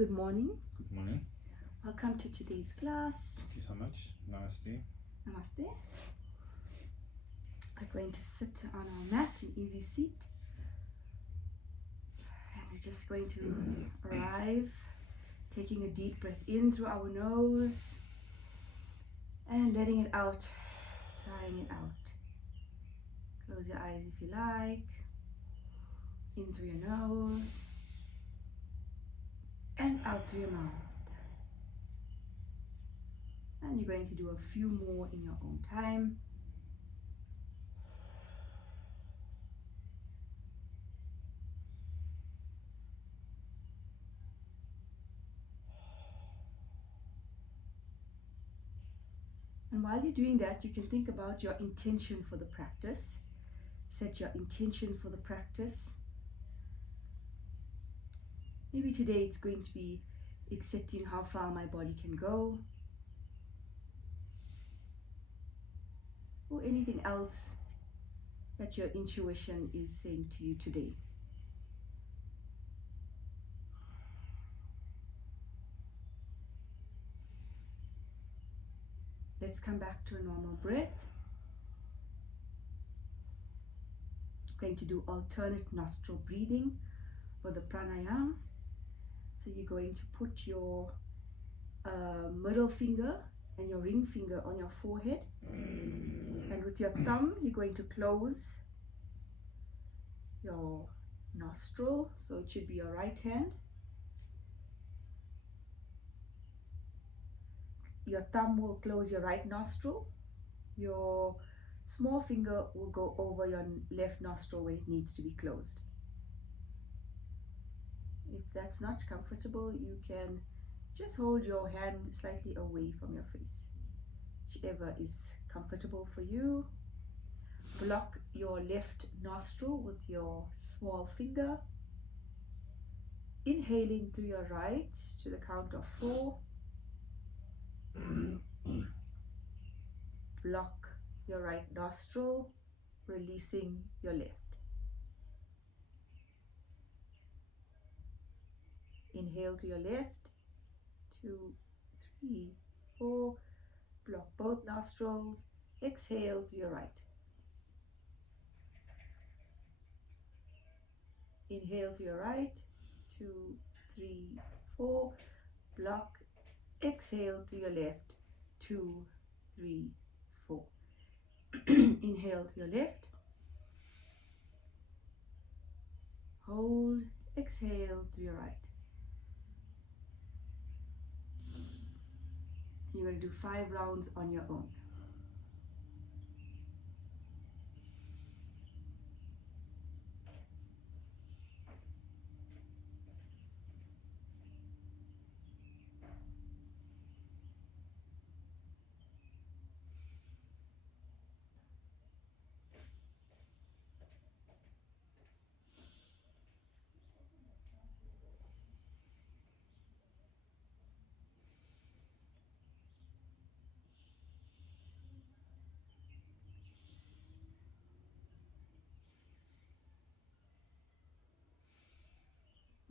Good morning. Good morning. Welcome to today's class. Thank you so much. Namaste. Namaste. We're going to sit on our mat, an easy seat. And we're just going to arrive, taking a deep breath in through our nose and letting it out, sighing it out. Close your eyes if you like. In through your nose and out through your mouth. And you're going to do a few more in your own time. And while you're doing that, you can think about your intention for the practice. Set your intention for the practice. Maybe today it's going to be accepting how far my body can go, or anything else that your intuition is saying to you today. Let's come back to a normal breath. I'm going to do alternate nostril breathing for the pranayama. So you're going to put your middle finger and your ring finger on your forehead, and with your thumb you're going to close your nostril, so it should be your right hand. Your thumb will close your right nostril. Your small finger will go over your left nostril when it needs to be closed. If that's not comfortable, you can just hold your hand slightly away from your face. Whichever is comfortable for you. Block your left nostril with your small finger. Inhaling through your right to the count of 4. Block your right nostril, releasing your left. Inhale to your left, 2, 3, 4. Block both nostrils. Exhale to your right. Inhale to your right, 2, 3, 4. Block. Exhale to your left, 2, 3, 4. Inhale to your left. Hold. Exhale to your right. You're going to do 5 rounds on your own.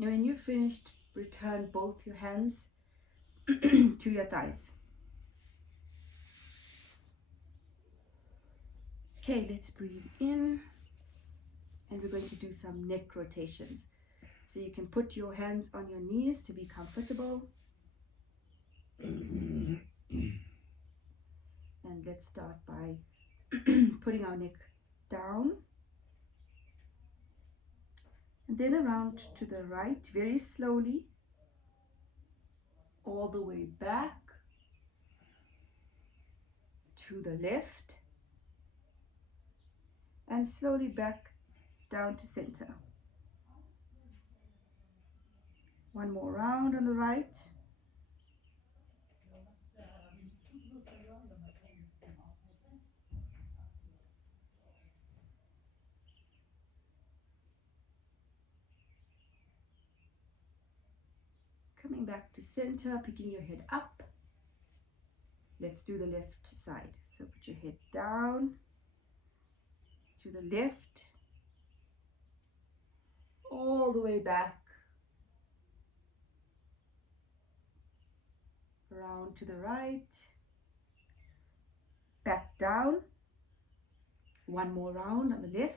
Now when you've finished, return both your hands to your thighs. Okay, let's breathe in, and we're going to do some neck rotations. So you can put your hands on your knees to be comfortable. And let's start by putting our neck down. And then around to the right, very slowly, all the way back to the left, and slowly back down to center. One more round on the right. Coming back to center, picking your head up. Let's do the left side. So put your head down to the left, all the way back round to the right, back down, one more round on the left,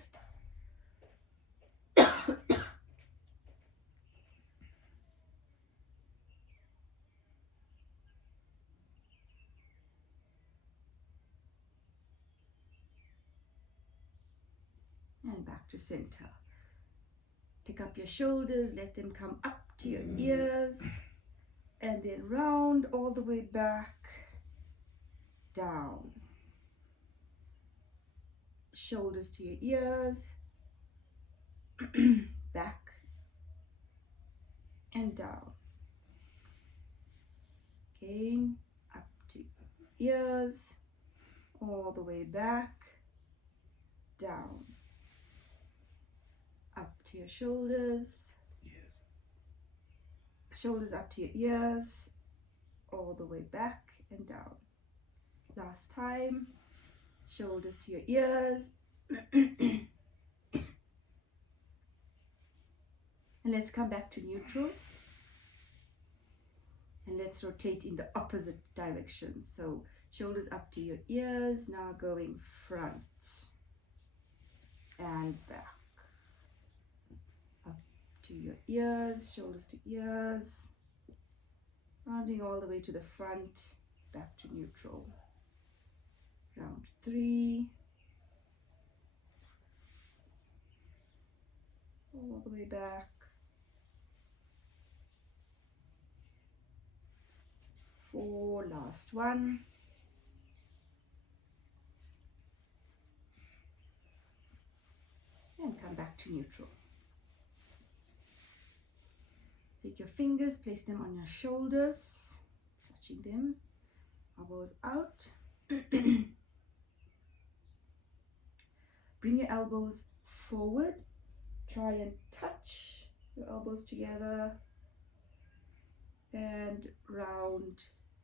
and back to center. Pick up your shoulders, let them come up to your ears, and then round all the way back, down. Shoulders to your ears, back and down. Again, up to ears, all the way back, down. Up to your shoulders, shoulders up to your ears, all the way back and down. Last time, shoulders to your ears. And let's come back to neutral. And let's rotate in the opposite direction. So shoulders up to your ears, now going front and back. Up to your ears, shoulders to ears, rounding all the way to the front, back to neutral. Round 3. All the way back. 4, last one. And come back to neutral. Take your fingers, place them on your shoulders, touching them, elbows out. Bring your elbows forward. Try and touch your elbows together. And round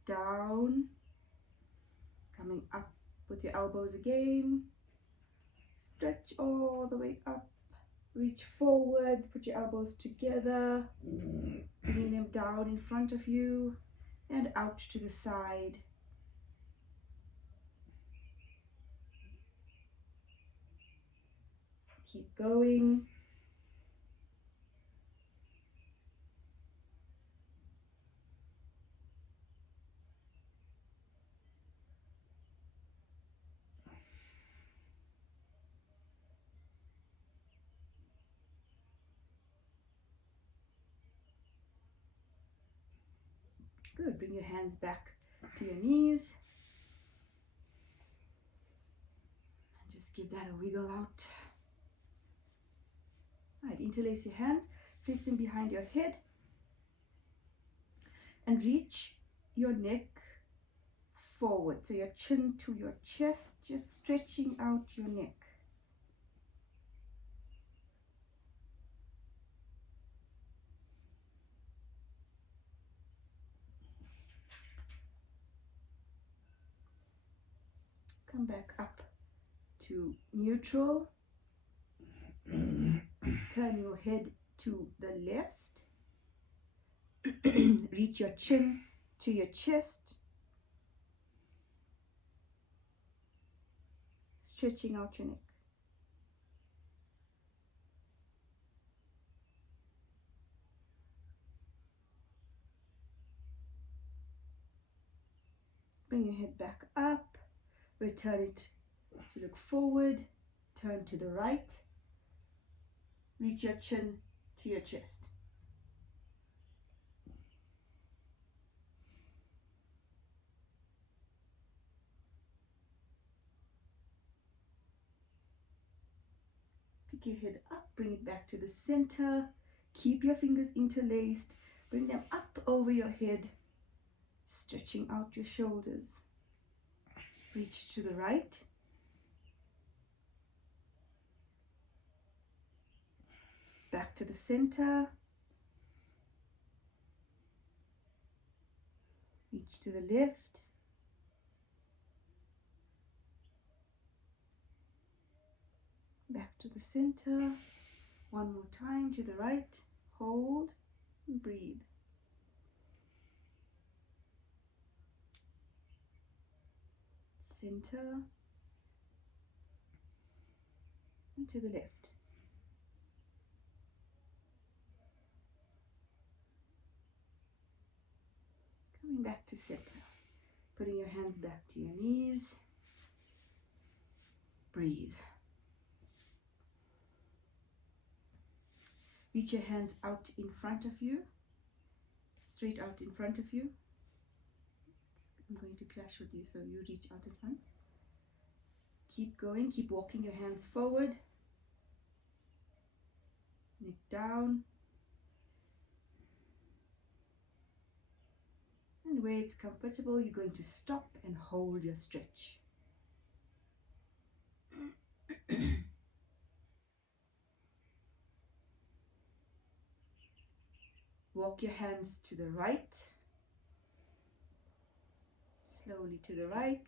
down. Coming up with your elbows again. Stretch all the way up. Reach forward. Put your elbows together. Bringing them down in front of you. And out to the side. Keep going. Good. Bring your hands back to your knees. And just give that a wiggle out. All right, interlace your hands, place them behind your head, and reach your neck forward. So your chin to your chest, just stretching out your neck. Come back up to neutral. Turn your head to the left. Reach your chin to your chest. Stretching out your neck. Bring your head back up. Return it to look forward. Turn to the right. Reach your chin to your chest. Pick your head up, bring it back to the center. Keep your fingers interlaced. Bring them up over your head, stretching out your shoulders. Reach to the right. Back to the center. Reach to the left. Back to the center. One more time to the right. Hold and breathe. center and to the left. Coming back to center. Putting your hands back to your knees. Breathe. Reach your hands out in front of you. Straight out in front of you. I'm going to clash with you, so you reach out in front. Keep going, keep walking your hands forward. Neck down. And where it's comfortable, you're going to stop and hold your stretch. Walk your hands to the right. Slowly to the right.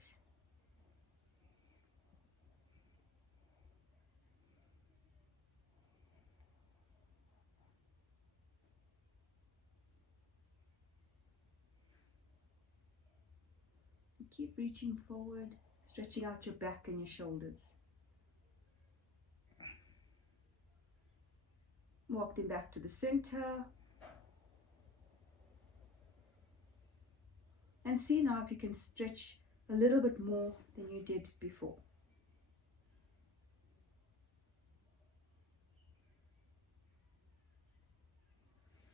Keep reaching forward, stretching out your back and your shoulders. Walk them back to the center. And see now if you can stretch a little bit more than you did before.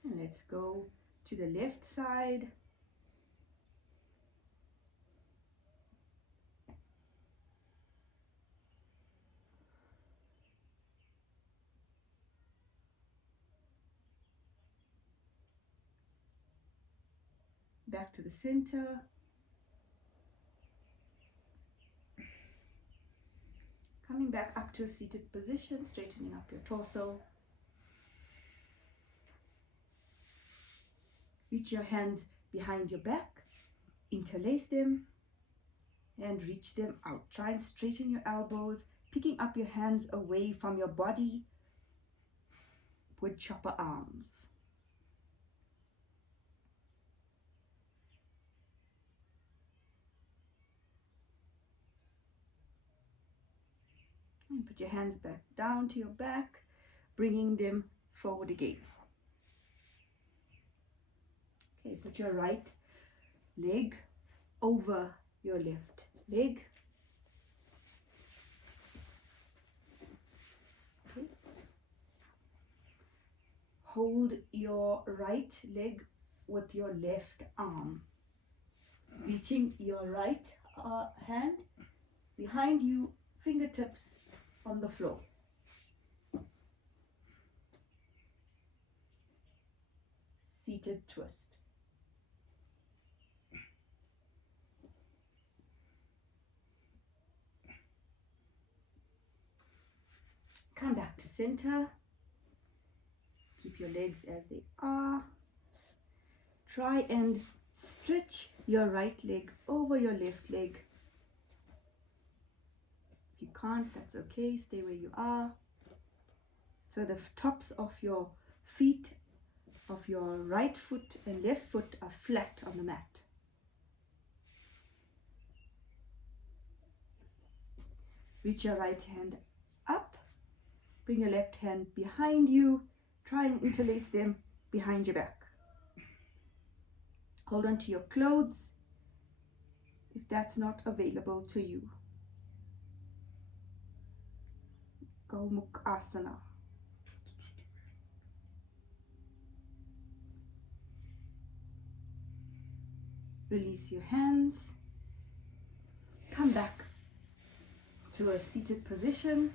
And let's go to the left side. Back to the center. Coming back up to a seated position, straightening up your torso. Reach your hands behind your back, interlace them, and reach them out. Try and straighten your elbows, picking up your hands away from your body. Wood chopper arms. And put your hands back down to your back, bringing them forward again. Okay, put your right leg over your left leg. Okay. Hold your right leg with your left arm, reaching your right hand behind you, fingertips on the floor. Seated twist. Come back to center. Keep your legs as they are. Try and stretch your right leg over your left leg. If you can't, that's okay. Stay where you are. So the tops of your feet, of your right foot and left foot, are flat on the mat. Reach your right hand up. Bring your left hand behind you. Try and interlace them behind your back. Hold on to your clothes if that's not available to you. Gomukh Asana. Release your hands. Come back to a seated position.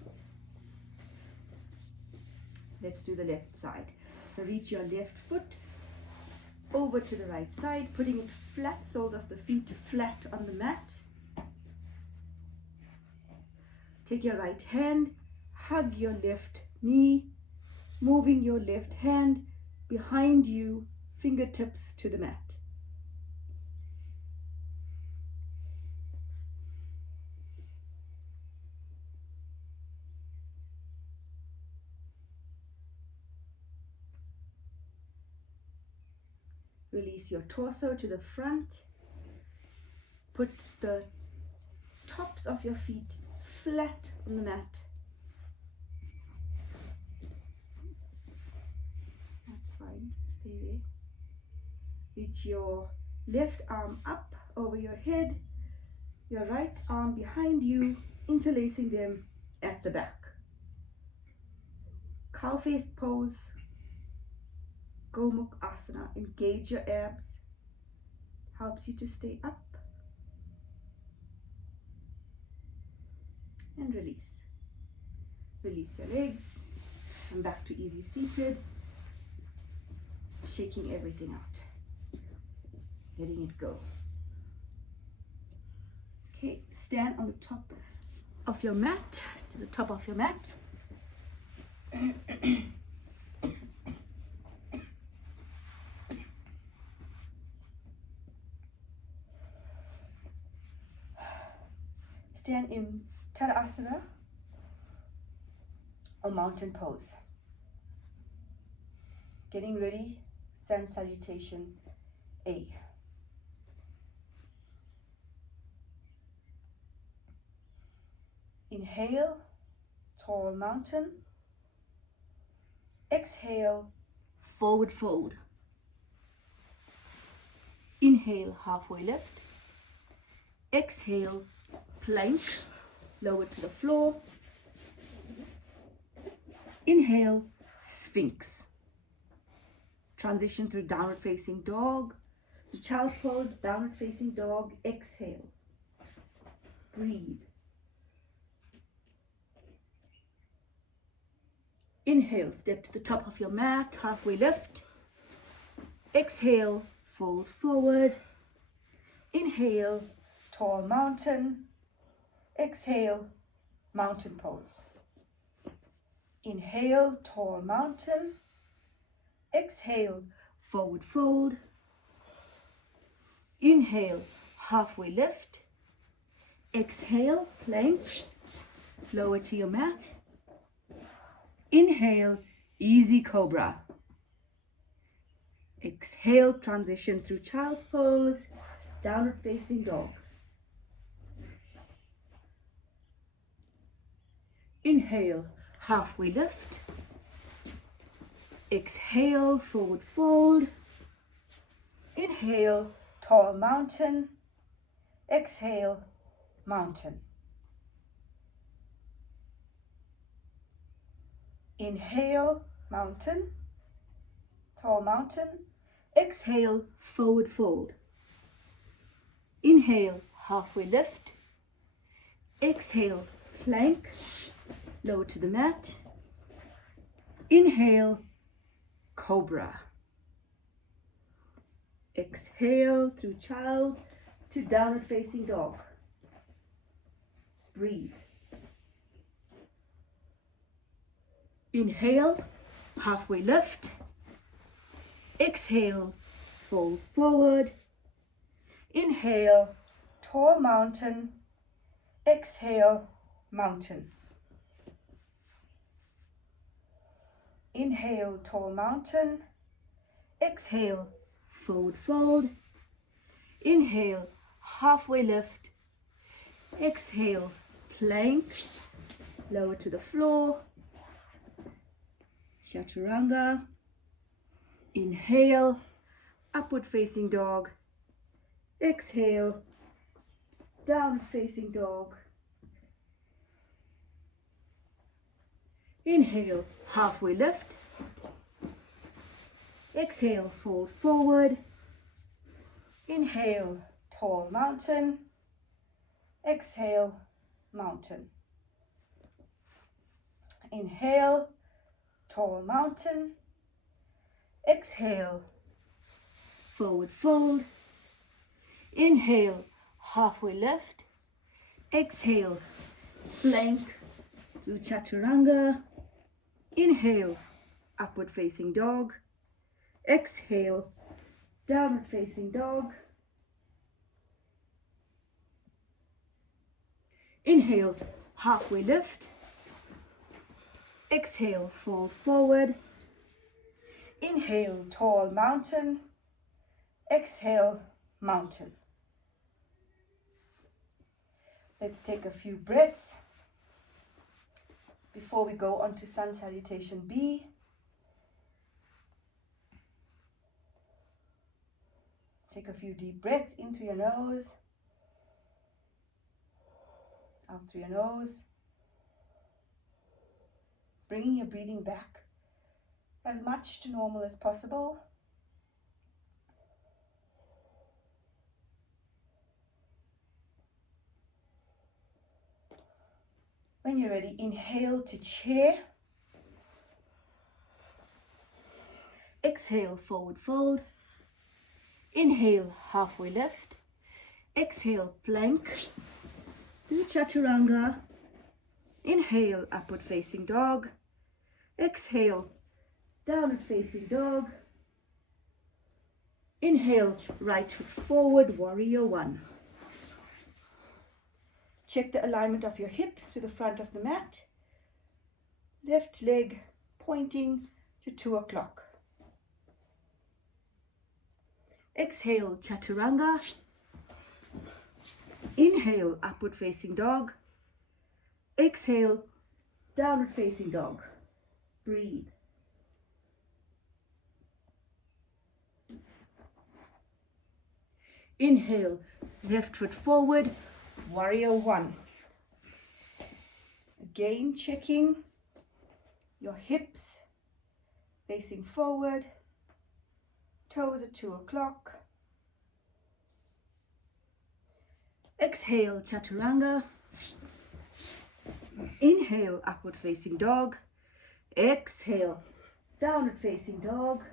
Let's do the left side. So reach your left foot over to the right side, putting it flat, soles of the feet flat on the mat. Take your right hand, hug your left knee, moving your left hand behind you, fingertips to the mat. Release your torso to the front. Put the tops of your feet flat on the mat. That's fine, stay there. Reach your left arm up over your head, your right arm behind you, interlacing them at the back. Cow-faced pose, Gomukh Asana. Engage your abs, helps you to stay up. And release. Release your legs. Come back to easy seated. Shaking everything out. Letting it go. Okay, stand on the top of your mat, to the top of your mat. Stand in Tadasana or mountain pose. Getting ready, sun salutation A. Inhale, tall mountain. Exhale, forward fold. Inhale, halfway lift. Exhale, plank, lower to the floor. Inhale, Sphinx. Transition through downward facing dog. So child's pose, downward facing dog. Exhale. Breathe. Inhale, step to the top of your mat, halfway lift. Exhale, fold forward. Inhale, tall mountain. Exhale, mountain pose. Inhale, tall mountain. Exhale, forward fold. Inhale, halfway lift. Exhale, plank, lower to your mat. Inhale, easy cobra. Exhale, transition through child's pose, downward facing dog. Inhale, halfway lift. Exhale, forward fold. Inhale, tall mountain. Exhale, mountain. Inhale, mountain, tall mountain. Exhale, forward fold. Inhale, halfway lift. Exhale, plank, lower to the mat. Inhale, cobra. Exhale through child's to downward facing dog. Breathe. Inhale, halfway lift. Exhale, fold forward. Inhale, tall mountain. Exhale, mountain. Inhale, tall mountain. Exhale, forward fold. Inhale, halfway lift. Exhale, plank, lower to the floor. Chaturanga. Inhale, upward facing dog. Exhale, downward facing dog. Inhale, halfway lift. Exhale, fold forward. Inhale, tall mountain. Exhale, mountain. Inhale, tall mountain. Exhale, forward fold. Inhale, halfway lift. Exhale, plank to chaturanga. Inhale, upward facing dog. Exhale, downward facing dog. Inhale, halfway lift. Exhale, fold forward. Inhale, tall mountain. Exhale, mountain. Let's take a few breaths before we go on to Sun Salutation B. Take a few deep breaths in through your nose, out through your nose, bringing your breathing back as much to normal as possible. When you're ready, inhale to chair. Exhale, forward fold. Inhale, halfway lift. Exhale, plank. Do chaturanga. Inhale, upward facing dog. Exhale, downward facing dog. Inhale, right foot forward, warrior one. Check the alignment of your hips to the front of the mat. Left leg pointing to 2 o'clock. Exhale, chaturanga. Inhale, upward facing dog. Exhale, downward facing dog. Breathe. Inhale, left foot forward, warrior one. Again, checking your hips facing forward, toes at 2 o'clock. Exhale, chaturanga. Inhale, upward facing dog. Exhale, downward facing dog.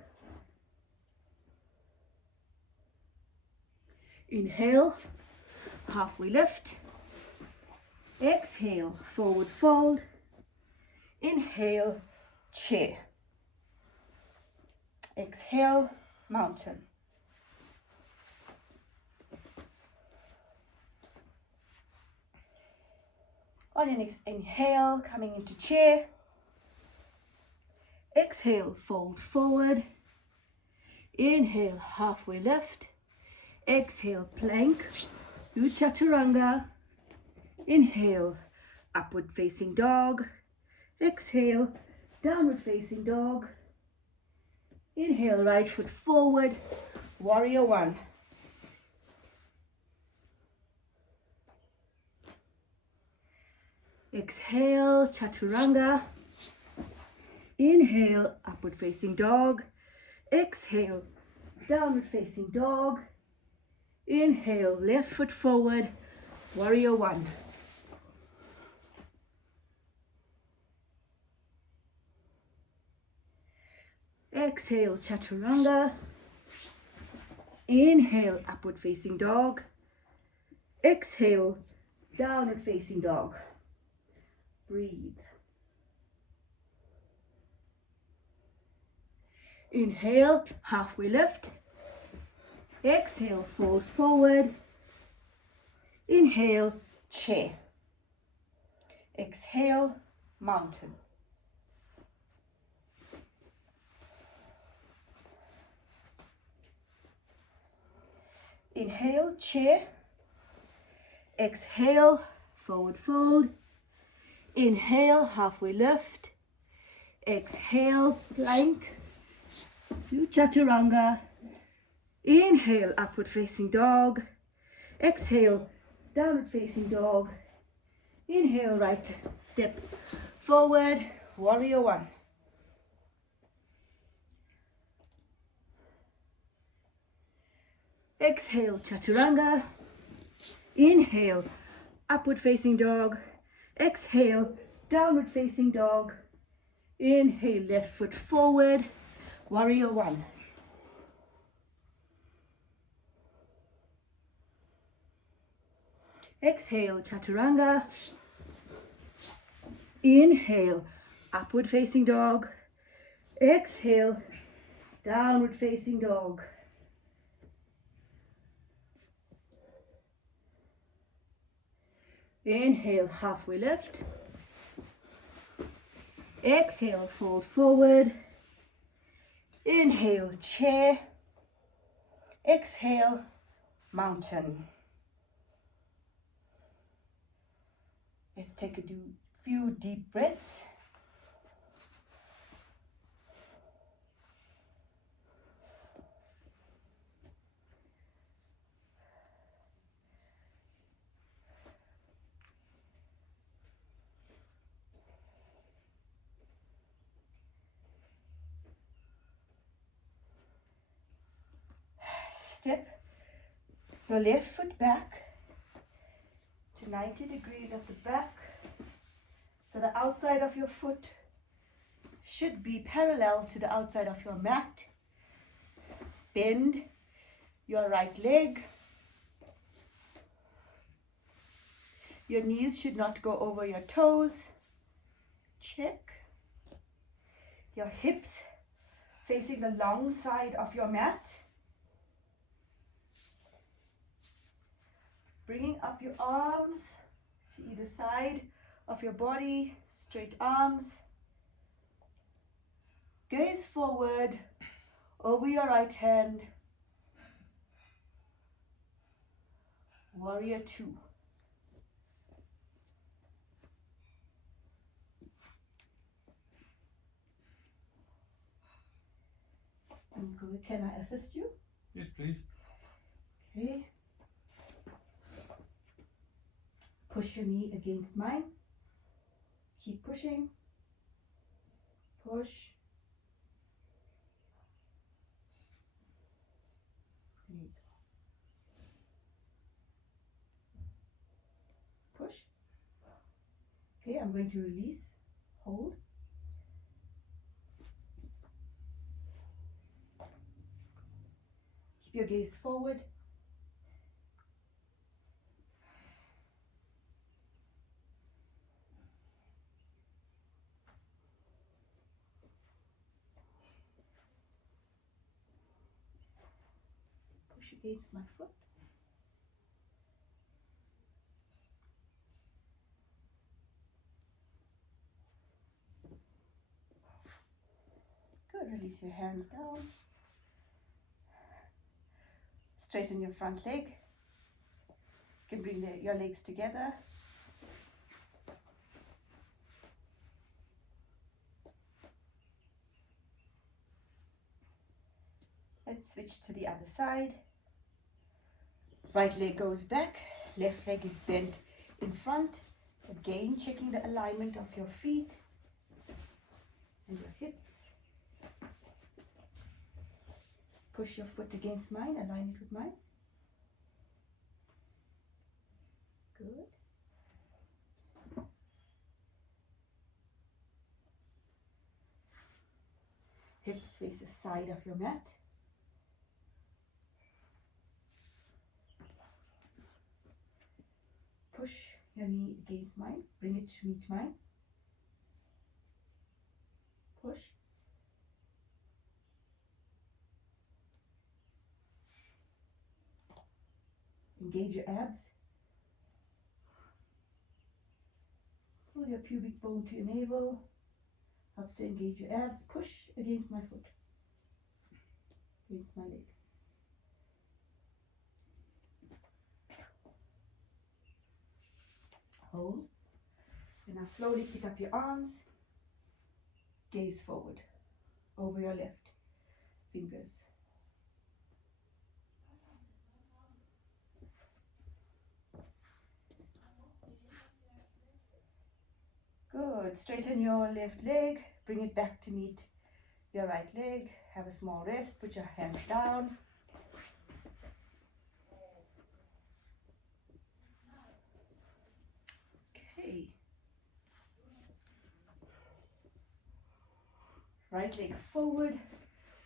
Inhale, halfway lift. Exhale, forward fold. Inhale, chair. Exhale, mountain. On your next inhale, coming into chair. Exhale, fold forward. Inhale, halfway lift. Exhale, plank. Do chaturanga. Inhale, upward facing dog. Exhale, downward facing dog. Inhale, right foot forward, warrior one. Exhale, chaturanga. Inhale, upward facing dog. Exhale, downward facing dog. Inhale, left foot forward, warrior one. Exhale, chaturanga. Inhale, upward facing dog. Exhale, downward facing dog. Breathe. Inhale, halfway lift. Exhale, fold forward. Inhale, chair. Exhale, mountain. Inhale, chair. Exhale, forward fold. Inhale, halfway lift. Exhale, plank. Do chaturanga. Inhale, upward facing dog. Exhale, downward facing dog. Inhale, right step forward, warrior one. Exhale, chaturanga. Inhale, upward facing dog. Exhale, downward facing dog. Inhale, left foot forward, warrior one. Exhale, chaturanga. Inhale, upward facing dog. Exhale, downward facing dog. Inhale, halfway lift. Exhale, fold forward. Inhale, chair. Exhale, mountain. Let's take a few deep breaths. Step your left foot back to 90 degrees at the back. So the outside of your foot should be parallel to the outside of your mat. Bend your right leg. Your knees should not go over your toes. Check. Your hips facing the long side of your mat. Bringing up your arms to either side of your body, straight arms. Gaze forward over your right hand. Warrior two. Can I assist you? Yes, please. Okay. Push your knee against mine. Keep pushing. Push. Push. Okay, I'm going to release. Hold. Keep your gaze forward. Push against my foot. Good. Release your hands down. Straighten your front leg. You can bring your legs together. Let's switch to the other side. Right leg goes back, left leg is bent in front. Again, checking the alignment of your feet and your hips. Push your foot against mine, align it with mine. Good. Hips face the side of your mat. Push your knee against mine, bring it to meet mine. Push. Engage your abs. Pull your pubic bone to your navel. Helps to engage your abs. Push against my foot. Against my leg. Hold. And now slowly pick up your arms. Gaze forward. Over your left fingers. Good. Straighten your left leg. Bring it back to meet your right leg. Have a small rest. Put your hands down. Okay. Right leg forward.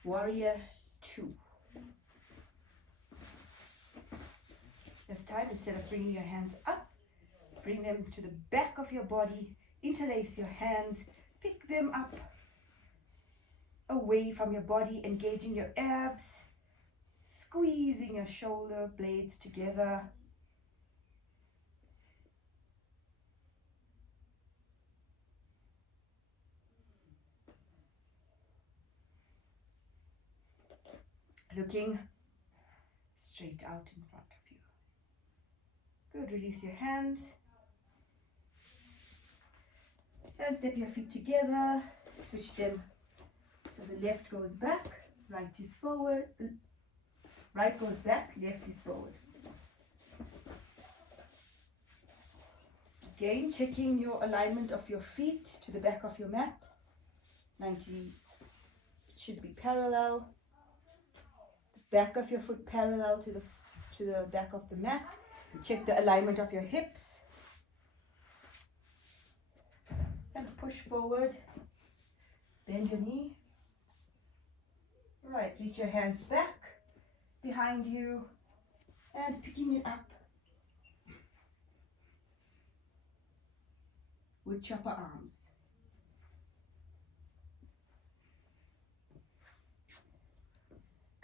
Warrior two. This time, instead of bringing your hands up, bring them to the back of your body. Interlace your hands, pick them up away from your body, engaging your abs, squeezing your shoulder blades together. Looking straight out in front of you. Good, release your hands. And step your feet together, switch them. So the left goes back, right is forward, right goes back, left is forward. Again, checking your alignment of your feet to the back of your mat. 90, it should be parallel. The back of your foot parallel to the back of the mat. Check the alignment of your hips. And push forward. Bend your knee. Right, reach your hands back behind you and picking it up. Wood chopper arms.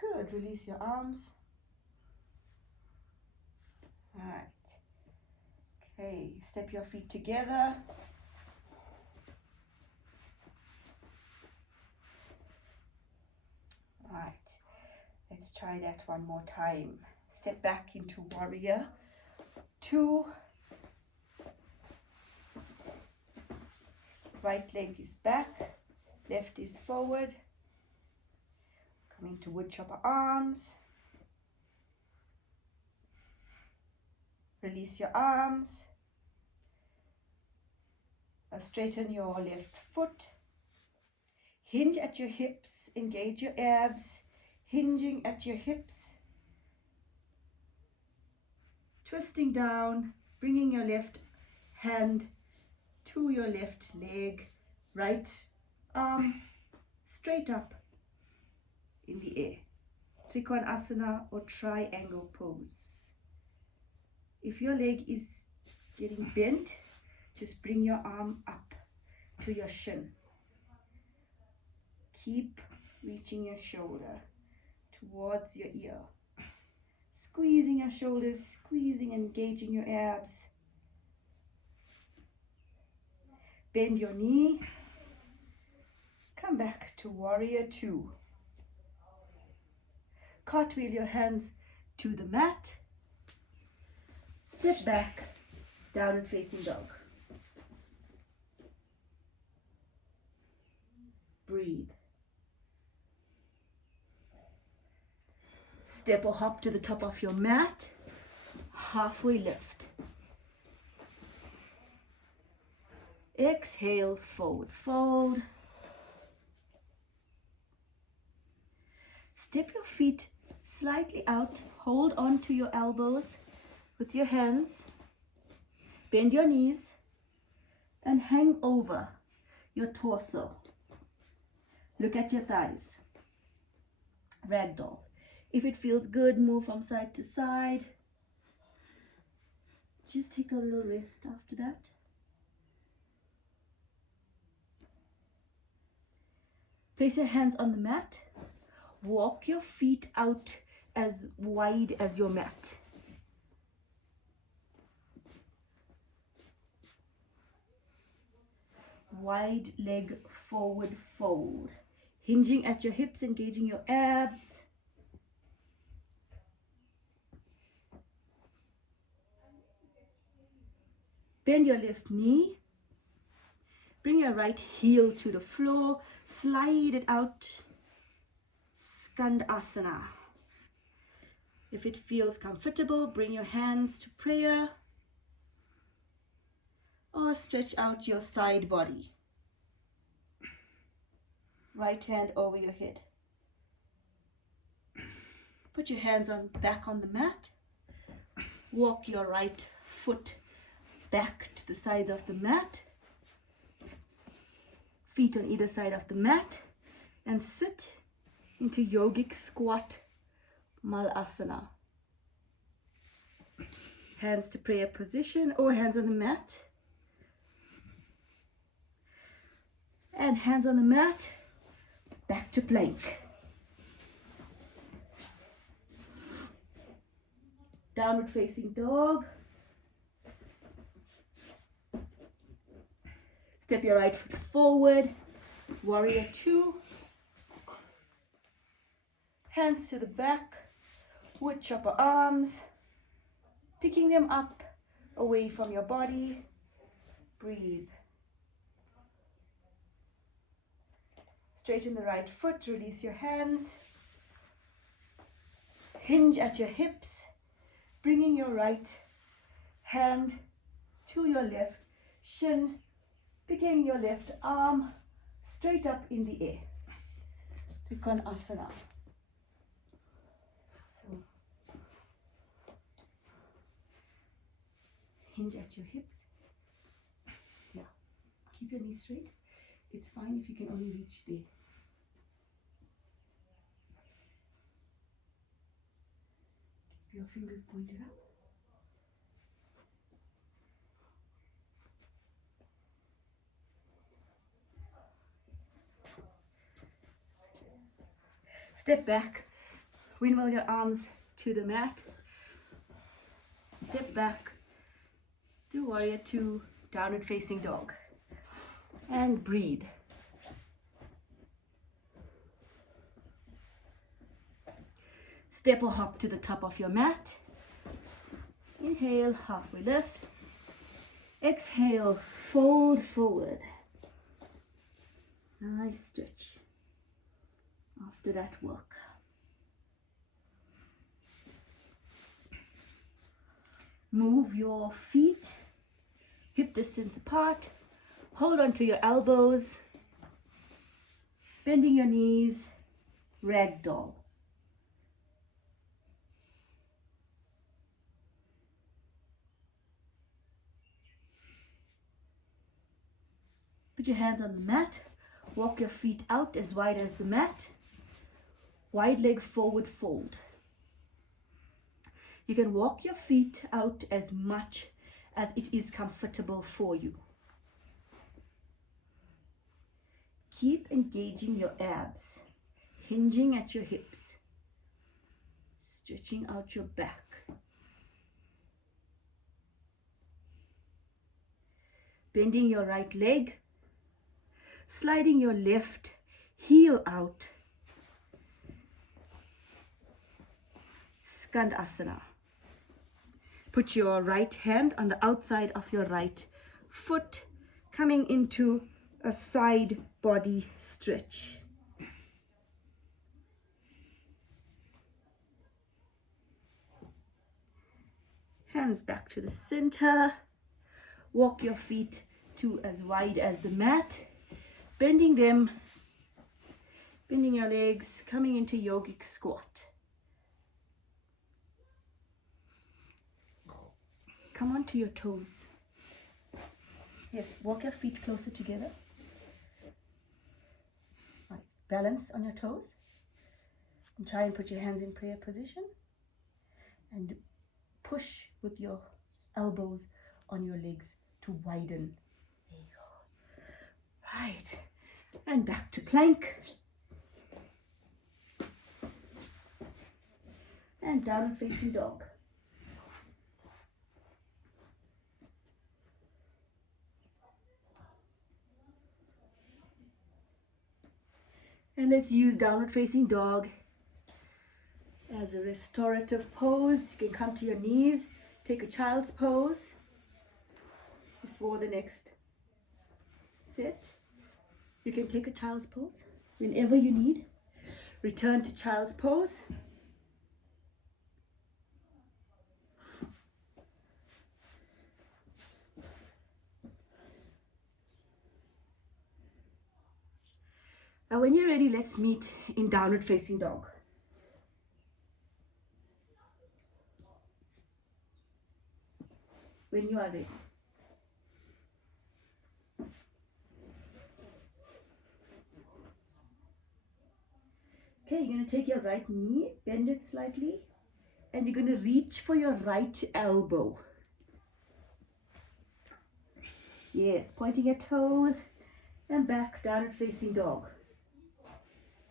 Good, release your arms. All right. Okay, step your feet together. All right, let's try that one more time. Step back into warrior 2. Right leg is back, left is forward. Coming to wood chopper arms. Release your arms. Straighten your left foot. Hinge at your hips, engage your abs, hinging at your hips. Twisting down, bringing your left hand to your left leg, right arm straight up in the air. Trikonasana or triangle pose. If your leg is getting bent, just bring your arm up to your shin. Keep reaching your shoulder towards your ear. Squeezing your shoulders, squeezing, engaging your abs. Bend your knee. Come back to warrior 2. Cartwheel your hands to the mat. Step back, downward facing dog. Breathe. Step or hop to the top of your mat. Halfway lift. Exhale, forward fold. Step your feet slightly out. Hold on to your elbows with your hands. Bend your knees and hang over your torso. Look at your thighs. Ragdoll. If it feels good, move from side to side. Just take a little rest after that. Place your hands on the mat. Walk your feet out as wide as your mat. Wide leg forward fold. Hinging at your hips, engaging your abs. Bend your left knee. Bring your right heel to the floor. Slide it out. Skandasana. If it feels comfortable, bring your hands to prayer. Or stretch out your side body. Right hand over your head. Put your hands back on the mat. Walk your right foot back to the sides of the mat. Feet on either side of the mat. And sit into yogic squat malasana. Hands to prayer position or hands on the mat. And hands on the mat, back to plank. Downward facing dog. Step your right foot forward, warrior 2. Hands to the back, wood chopper arms, picking them up away from your body. Breathe. Straighten the right foot, release your hands. Hinge at your hips, bringing your right hand to your left shin, picking your left arm straight up in the air. Trikonasana. So, hinge at your hips. Yeah, keep your knees straight. It's fine if you can only reach there. Keep your fingers pointed up. Step back, windmill your arms to the mat. Step back to warrior two, downward facing dog. And breathe. Step or hop to the top of your mat. Inhale, halfway lift. Exhale, fold forward. Nice stretch after that work. Move your feet hip distance apart. Hold on to your elbows. Bending your knees. Ragdoll. Put your hands on the mat. Walk your feet out as wide as the mat. Wide leg forward fold. You can walk your feet out as much as it is comfortable for you. Keep engaging your abs, hinging at your hips, stretching out your back. Bending your right leg, sliding your left heel out. Skandasana. Put your right hand on the outside of your right foot, coming into a side body stretch. Hands back to the center. Walk your feet to as wide as the mat, bending them, bending your legs, coming into yogic squat. Come onto your toes. Yes, walk your feet closer together. Right. Balance on your toes. And try and put your hands in prayer position. And push with your elbows on your legs to widen. There you go. Right. And back to plank. And downward facing dog. And let's use downward facing dog as a restorative pose. You can come to your knees, take a child's pose before the next set. You can take a child's pose whenever you need. Return to child's pose. Now when you're ready, let's meet in downward facing dog. When you are ready. Okay, you're going to take your right knee, bend it slightly, and you're going to reach for your right elbow. Yes, pointing your toes and back, downward facing dog.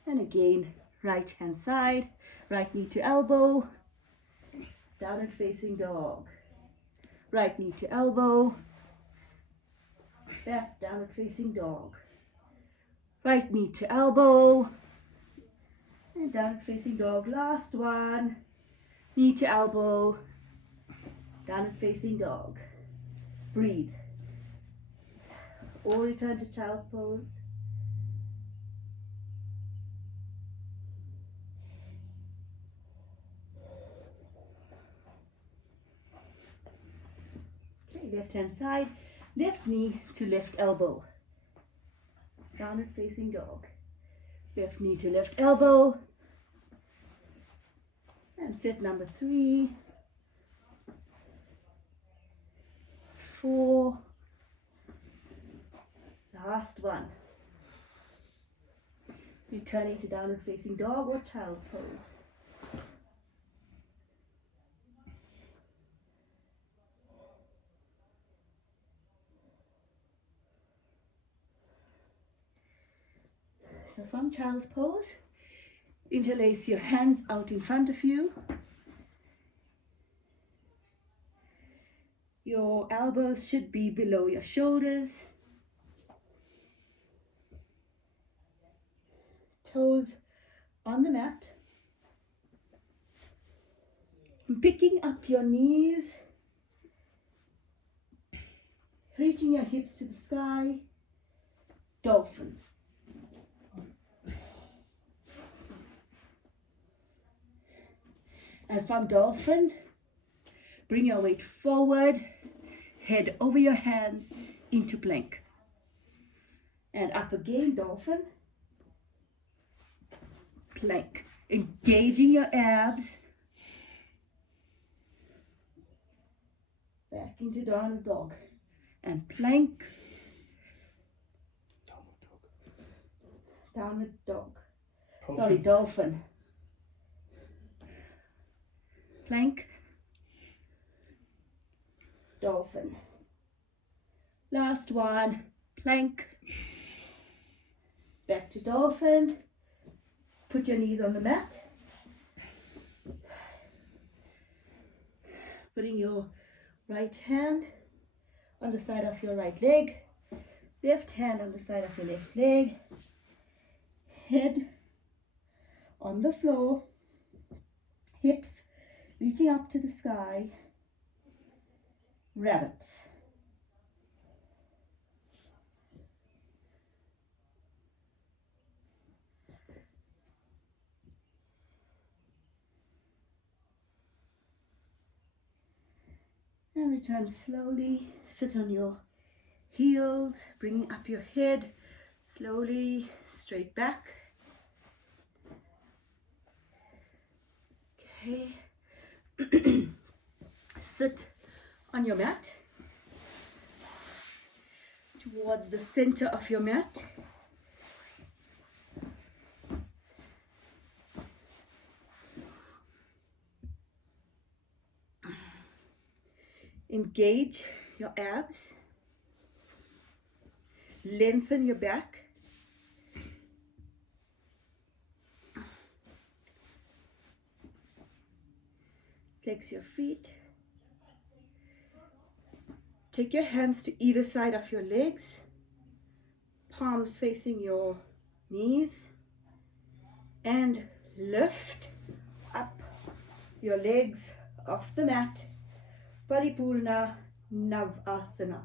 And again, right hand side, right knee to elbow, downward facing dog. Right knee to elbow, back, downward facing dog. Right knee to elbow, and downward facing dog. Last one, knee to elbow, downward facing dog. Breathe. Or return to child's pose. left hand side, left knee to left elbow. Downward facing dog. Left knee to left elbow. And set number 3, 4, last one. Returning to downward facing dog or child's pose. So from child's pose, interlace your hands out in front of you. Your elbows should be below your shoulders. Toes on the mat. Picking up your knees. Reaching your hips to the sky. Dolphin. And from dolphin, bring your weight forward, head over your hands into plank. And up again, dolphin. Plank. Engaging your abs. Back into downward dog. And plank. Downward dog. Sorry, dolphin. Plank, dolphin. Last one, plank, back to dolphin. Put your knees on the mat. Putting your right hand on the side of your right leg, left hand on the side of your left leg, head on the floor, hips reaching up to the sky, rabbit. And return slowly, sit on your heels, bringing up your head, slowly straight back. Okay. Sit on your mat towards the center of your mat. Engage your abs. Lengthen your back. Flex your feet. Take your hands to either side of your legs, palms facing your knees, and lift up your legs off the mat. Paripurna Navasana.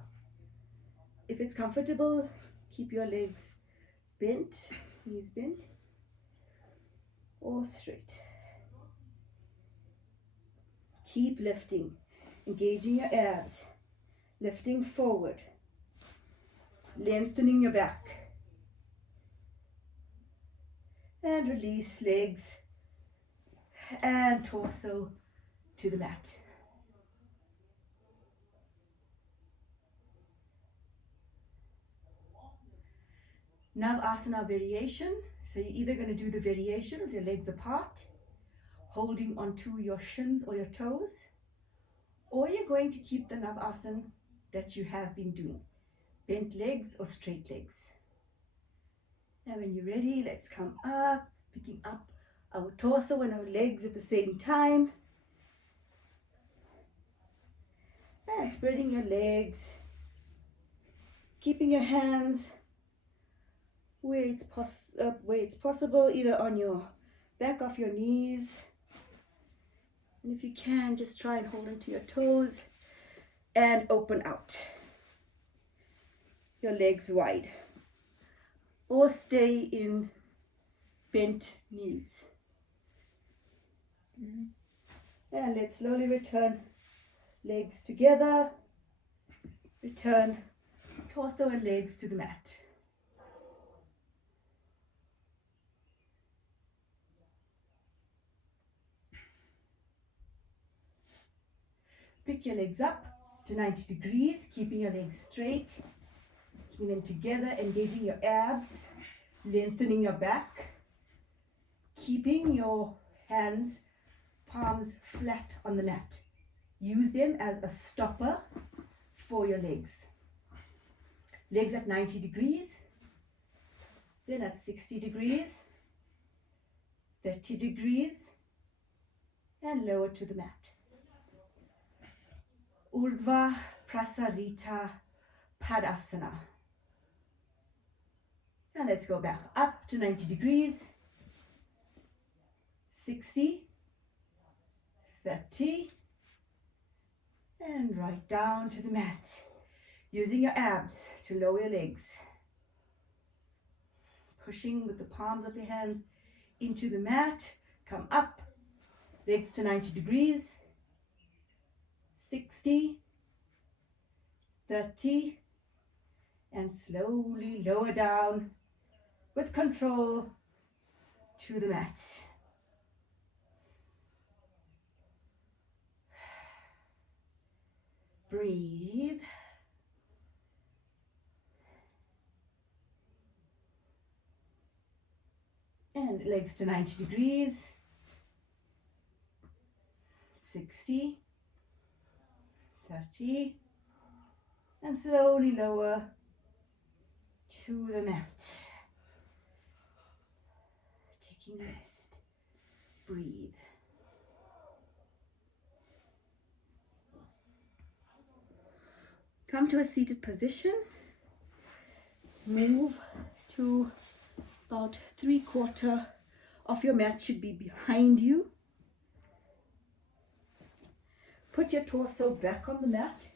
If it's comfortable, keep your legs bent, knees bent, or straight. Keep lifting, engaging your abs, lifting forward, lengthening your back, and release legs and torso to the mat. Navasana variation. So you're either going to do the variation with your legs apart, holding onto your shins or your toes, or you're going to keep the Navasana that you have been doing, bent legs or straight legs. Now when you're ready, let's come up, picking up our torso and our legs at the same time, and spreading your legs, keeping your hands where it's possible, either on your back of your knees, and if you can, just try and hold onto your toes and open out your legs wide, or stay in bent knees. And let's slowly return legs together, Return torso and legs to the mat. Pick your legs up to 90 degrees, keeping your legs straight, keeping them together, engaging your abs, lengthening your back, keeping your hands, palms flat on the mat. Use them as a stopper for your legs. Legs at 90 degrees, then at 60 degrees, 30 degrees, and lower to the mat. Urdhva Prasarita Padasana. And let's go back up to 90 degrees, 60, 30, and right down to the mat. Using your abs to lower your legs. Pushing with the palms of your hands into the mat. Come up, legs to 90 degrees, 60, 30, and slowly lower down with control to the mat. Breathe. And legs to 90 degrees, 60, 30, and slowly lower to the mat. Taking a rest. Breathe. Come to a seated position. Move to about 3/4 of your mat should be behind you. Put your torso back on the mat.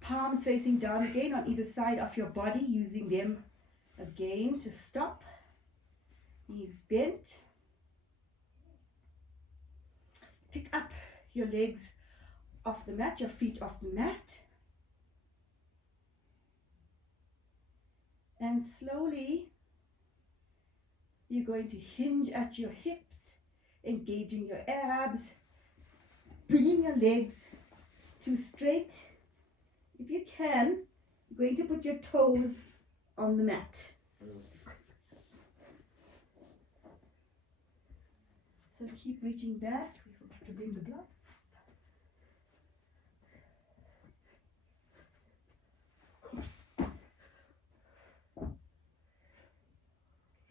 Palms facing down again on either side of your body, using them again to stop. Knees bent. Pick up your legs off the mat, your feet off the mat. And slowly, you're going to hinge at your hips, engaging your abs, bringing your legs to straight. If you can, you're going to put your toes on the mat. So keep reaching back. We have to bring the blocks.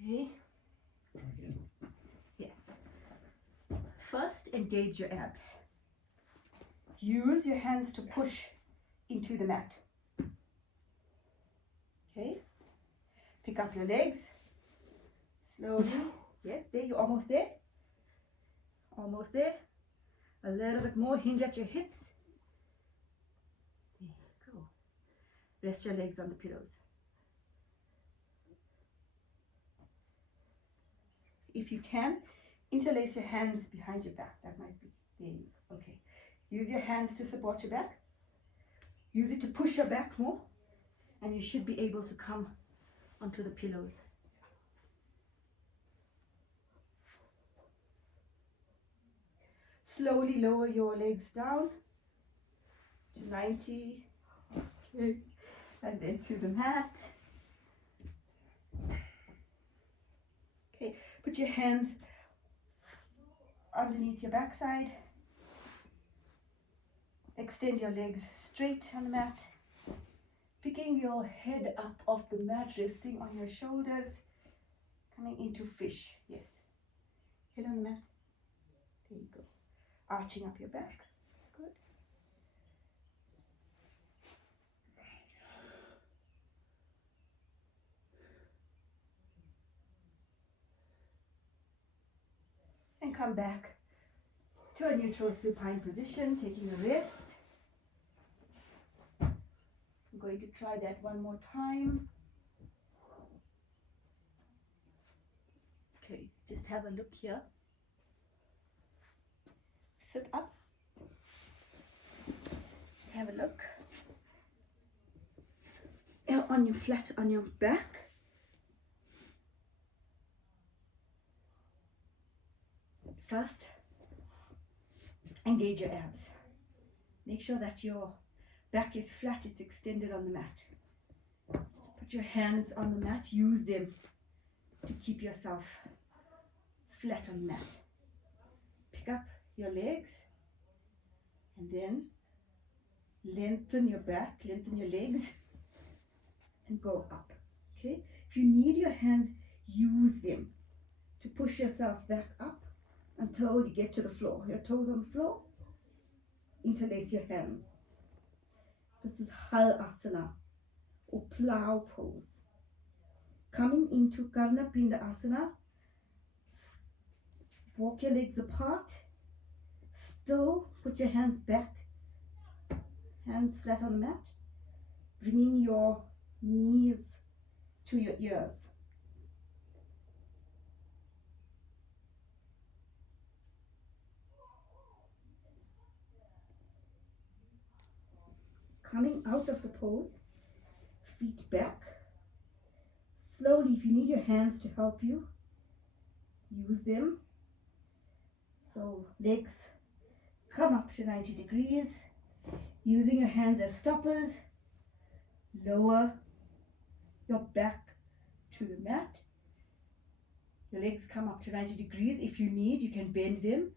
Okay. Yes. First, engage your abs. Use your hands to push into the mat. Okay. Pick up your legs. Slowly. Yes, there, you're almost there. Almost there. A little bit more. Hinge at your hips. There you go. Rest your legs on the pillows. If you can, interlace your hands behind your back. That might be there. Okay. Use your hands to support your back. Use it to push your back more, and you should be able to come onto the pillows. Slowly lower your legs down to 90. Okay. And then to the mat. Okay. Put your hands underneath your backside. Extend your legs straight on the mat. Picking your head up off the mat, resting on your shoulders. Coming into fish. Yes. Head on the mat. There you go. Arching up your back. Good. And come back to a neutral supine position, taking a rest. I'm going to try that one more time. Okay, just have a look here. Sit up. Have a look. on your flat on your back. First, engage your abs. Make sure that your back is flat, it's extended on the mat. Put your hands on the mat, use them to keep yourself flat on the mat. Pick up your legs and then lengthen your back, lengthen your legs and go up. Okay? If you need your hands, use them to push yourself back up until you get to the floor. Your toes on the floor, interlace your hands. This is Hal Asana or plow pose. Coming into Karna Pinda Asana, walk your legs apart, still put your hands back, hands flat on the mat, bringing your knees to your ears. Coming out of the pose, feet back. Slowly, if you need your hands to help you, use them. So legs come up to 90 degrees, using your hands as stoppers. Lower your back to the mat. Your legs come up to 90 degrees. If you need, you can bend them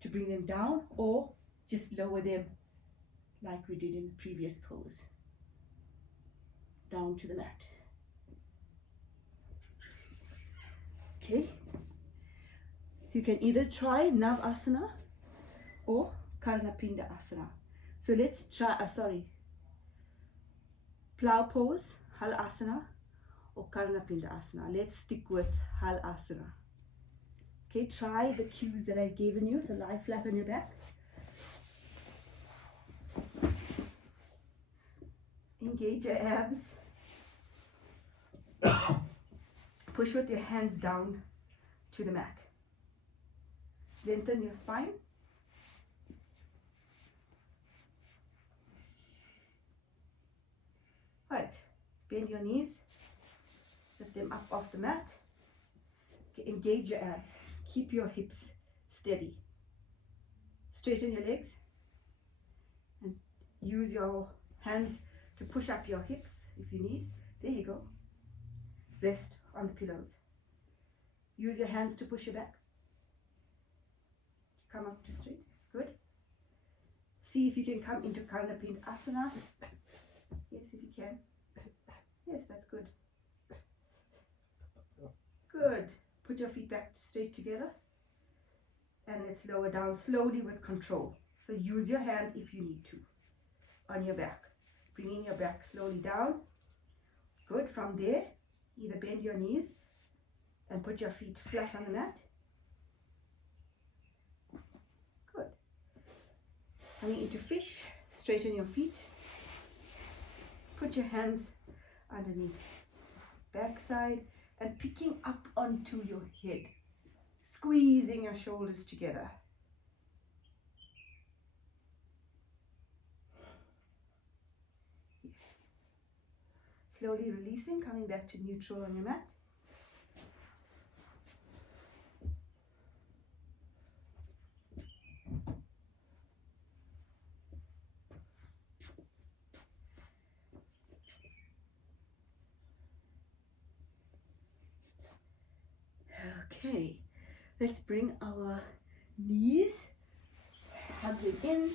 to bring them down or just lower them like we did in the previous pose, down to the mat. Okay, you can either try Navasana or Karnapinda Asana. So let's try, plow pose, Hal Asana or Karnapinda Asana. Let's stick with Hal Asana. Okay, try the cues that I've given you. So lie flat on your back. Engage your abs. Push with your hands down to the mat. Lengthen your spine. Right, bend your knees. Lift them up off the mat. Okay, engage your abs. Keep your hips steady. Straighten your legs and use your hands to push up your hips if you need. There you go. Rest on the pillows. Use your hands to push your back. Come up to straight. Good. See if you can come into Karnapinda Asana. Yes, if you can. Yes, that's good. Good. Put your feet back straight together. And let's lower down slowly with control. So use your hands if you need to on your back. Bringing your back slowly down. Good. From there, either bend your knees and put your feet flat on the mat. Good. Coming into fish, straighten your feet. Put your hands underneath backside and picking up onto your head. Squeezing your shoulders together. Slowly releasing, coming back to neutral on your mat. Okay, let's bring our knees, hug them in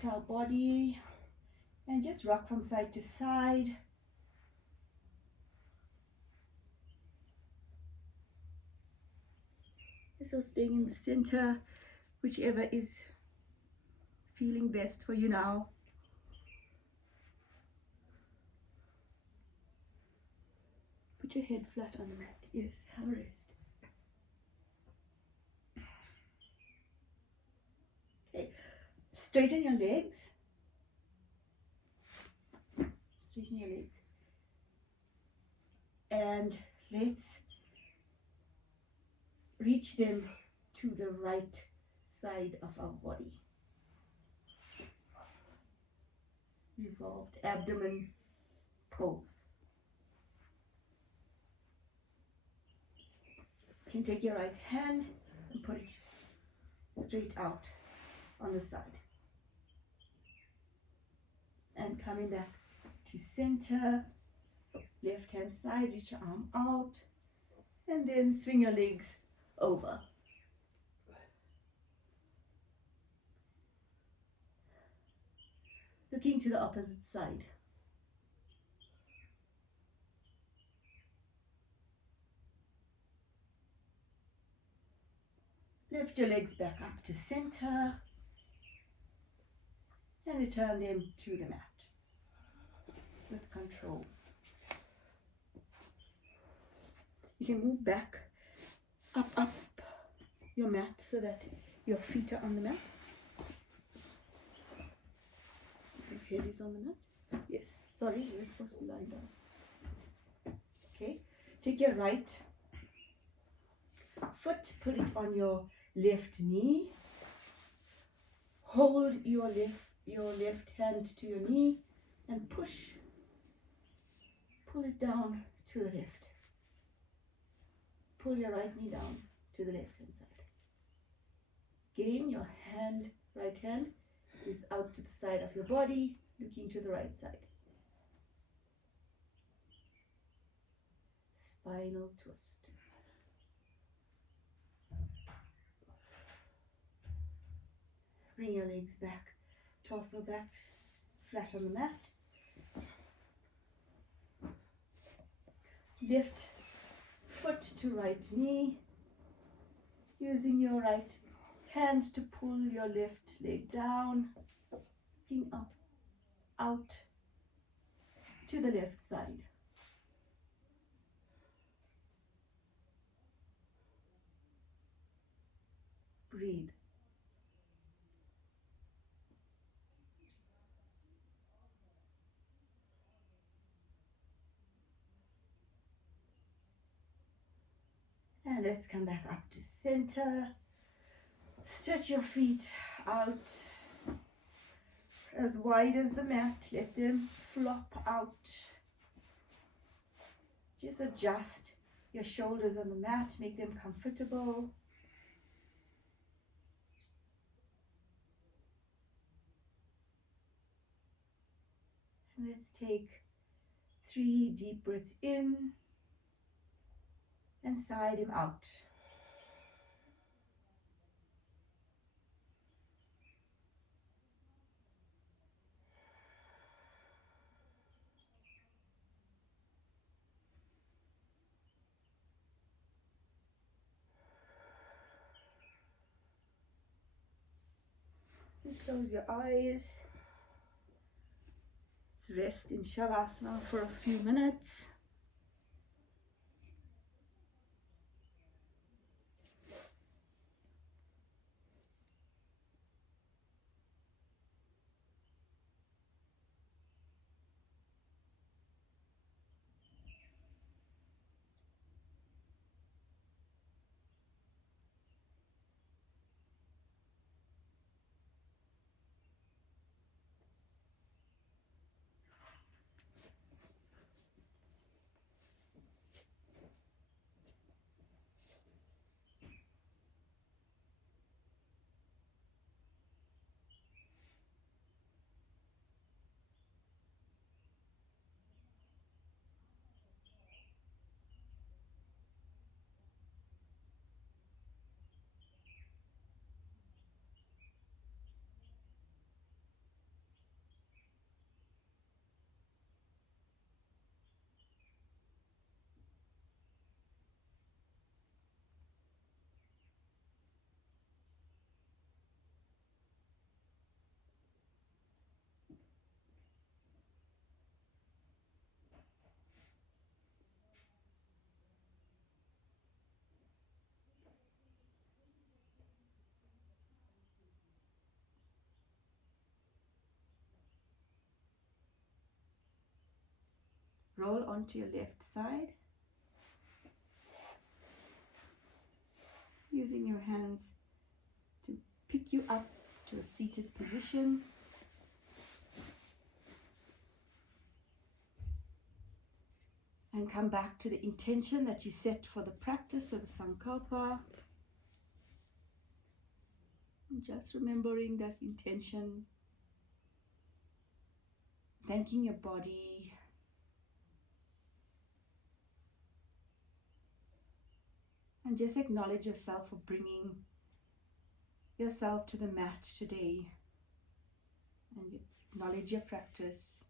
to our body and just rock from side to side. So staying in the center, whichever is feeling best for you now. Put your head flat on the mat. Yes, have a rest. Okay, straighten your legs. Straighten your legs. And let's reach them to the right side of our body. Revolved abdomen pose. You can take your right hand and put it straight out on the side. And coming back to center, left hand side, reach your arm out, and then swing your legs over. Looking to the opposite side. Lift your legs back up to center and return them to the mat with control. You can move back, up your mat so that your feet are on the mat. Your head is on the mat. Yes, sorry, you were supposed to be lying down. Okay, take your right foot, put it on your left knee. Hold your left hand to your knee and push. Pull it down to the left. Pull your right knee down to the left hand side. Again, your right hand is out to the side of your body, looking to the right side. Spinal twist. Bring your legs back, torso back, flat on the mat. Lift foot to right knee, using your right hand to pull your left leg down, looking up, out to the left side. Breathe. And let's come back up to center. Stretch your feet out as wide as the mat. Let them flop out. Just adjust your shoulders on the mat. Make them comfortable. And let's take 3 deep breaths in and sigh them out. And close your eyes. Let's rest in Shavasana for a few minutes. Roll onto your left side, using your hands to pick you up to a seated position. And come back to the intention that you set for the practice of the Sankalpa. And just remembering that intention. Thanking your body. And just acknowledge yourself for bringing yourself to the mat today. And you acknowledge your practice.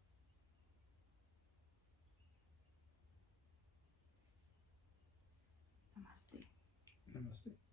Namaste. Namaste.